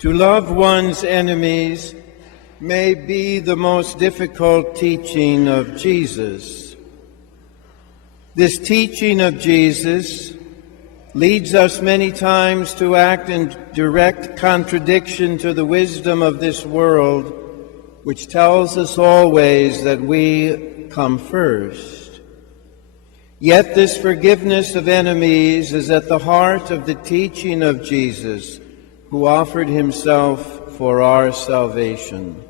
To love one's enemies may be the most difficult teaching of Jesus. This teaching of Jesus leads us many times to act in direct contradiction to the wisdom of this world, which tells us always that we come first. Yet this forgiveness of enemies is at the heart of the teaching of Jesus, who offered himself for our salvation.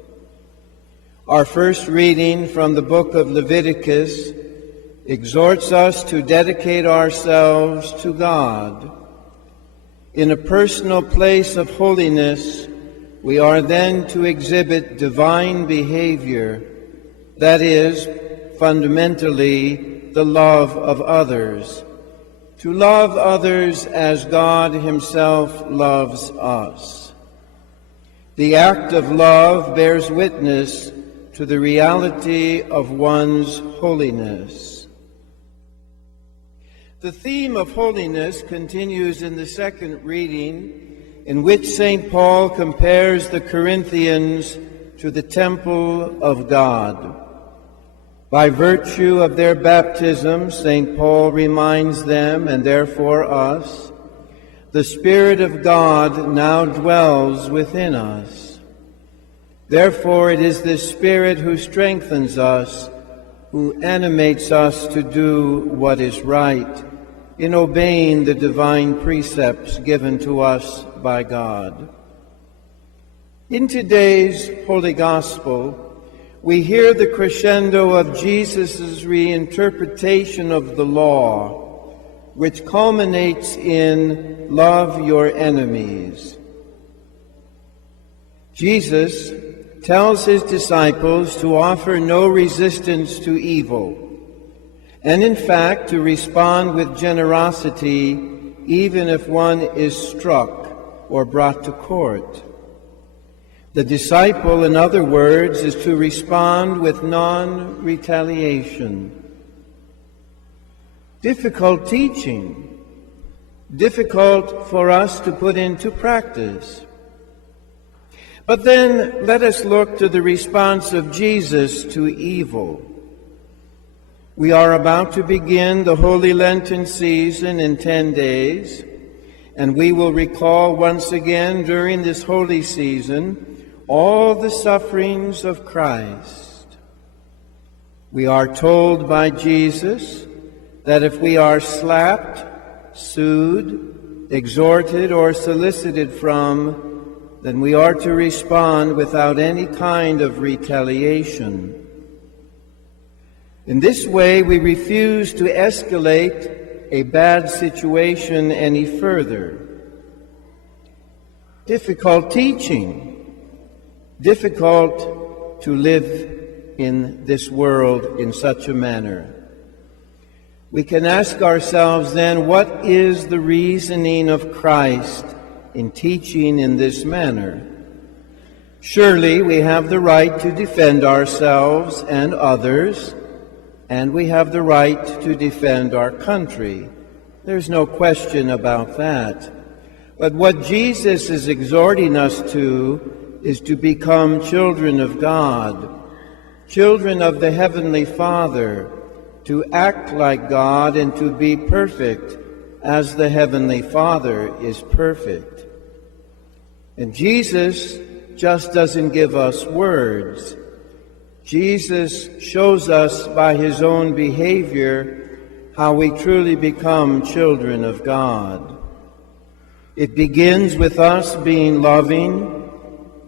Our first reading from the book of Leviticus exhorts us to dedicate ourselves to God. In a personal place of holiness, we are then to exhibit divine behavior, that is, fundamentally, the love of others. To love others as God himself loves us. The act of love bears witness to the reality of one's holiness. The theme of holiness continues in the second reading, in which St. Paul compares the Corinthians to the temple of God. By virtue of their baptism, St. Paul reminds them, and therefore us, the Spirit of God now dwells within us. Therefore, it is this Spirit who strengthens us, who animates us to do what is right, in obeying the divine precepts given to us by God. In today's Holy Gospel, we hear the crescendo of Jesus' reinterpretation of the law, which culminates in love your enemies. Jesus tells his disciples to offer no resistance to evil, and in fact to respond with generosity even if one is struck or brought to court. The disciple, in other words, is to respond with non-retaliation. Difficult teaching, difficult for us to put into practice. But then let us look to the response of Jesus to evil. We are about to begin the Holy Lenten season in 10 days, and we will recall once again during this holy season all the sufferings of Christ. We are told by Jesus that if we are slapped, sued, exhorted, or solicited from, then we are to respond without any kind of retaliation. In this way, we refuse to escalate a bad situation any further. Difficult teaching. Difficult to live in this world in such a manner. We can ask ourselves then, what is the reasoning of Christ in teaching in this manner? Surely we have the right to defend ourselves and others, and we have the right to defend our country. There's no question about that. But what Jesus is exhorting us to is to become children of God, children of the Heavenly Father, to act like God and to be perfect as the Heavenly Father is perfect. And Jesus just doesn't give us words. Jesus shows us by his own behavior how we truly become children of God. It begins with us being loving,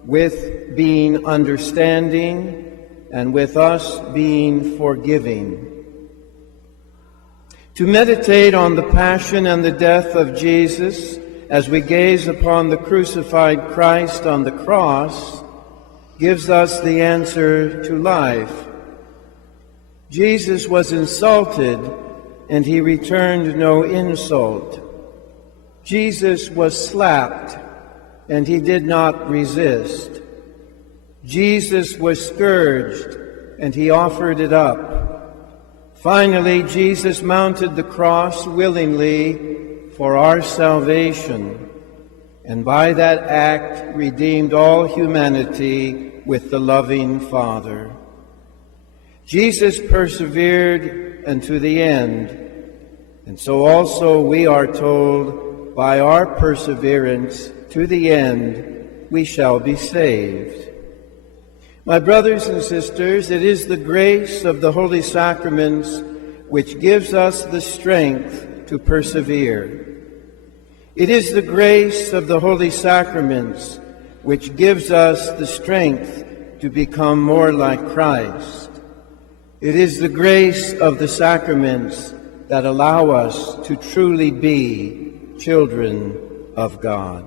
with being understanding, and with us being forgiving. To meditate on the passion and the death of Jesus as we gaze upon the crucified Christ on the cross gives us the answer to life. Jesus was insulted, and he returned no insult. Jesus was slapped, and he did not resist. Jesus was scourged, and he offered it up. Finally, Jesus mounted the cross willingly for our salvation. and by that act redeemed all humanity with the loving Father. Jesus persevered unto the end, and so also we are told, by our perseverance to the end we shall be saved. My brothers and sisters, it is the grace of the holy sacraments which gives us the strength to persevere. It is the grace of the holy sacraments which gives us the strength to become more like Christ. It is the grace of the sacraments that allow us to truly be children of God.